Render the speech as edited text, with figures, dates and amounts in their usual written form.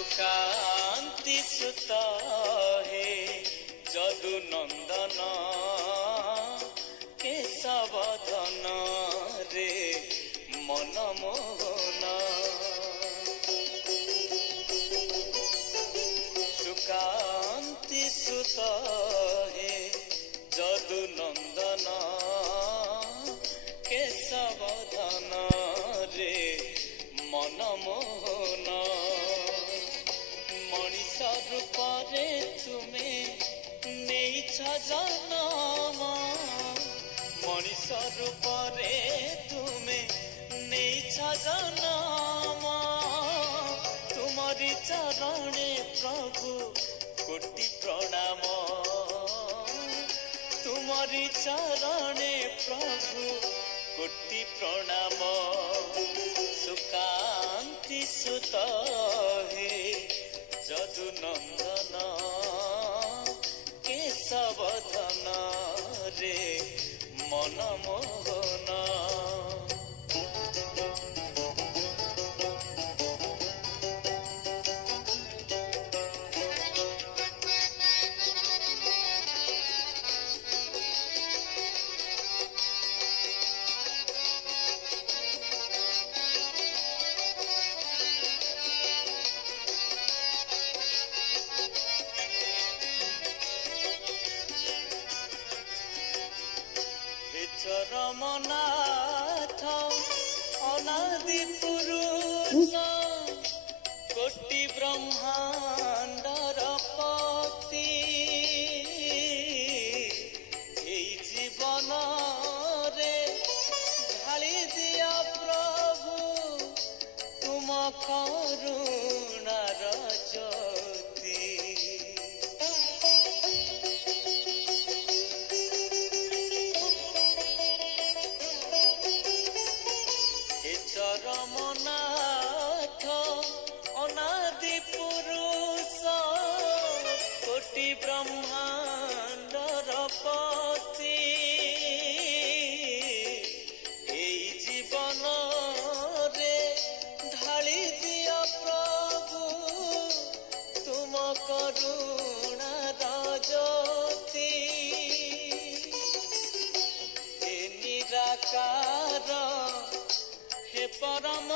सुकांति सुत हे जदु नंदन केशवधन रे मनमोहन सुकांति सुत हे जदु नंदन केशवधन रे मनमोहन मनीषा रूपरे तुमे नेइछ जन्म मनीषा रूपरे तुमे नेइछ जन्म तुमरी चरणे प्रभु कोटि प्रणाम तुमरी चरणे प्रभु कोटि प्रणाम सुकांति सुत हे जदु नंदन केशवधन रे मनमोहन रमनाथ अनादि पुरुष कोटि ब्रह्मांडर पति एई जीवन रे ढाली दिया प्रभु तुम करुणार ज्योति रमनाथ अनादि पुरुष कोटि ब्रह्मांडर पति एई जीवन रे ढाली दिया प्रभु तुम करुणार ज्योति ए निराकार हे परम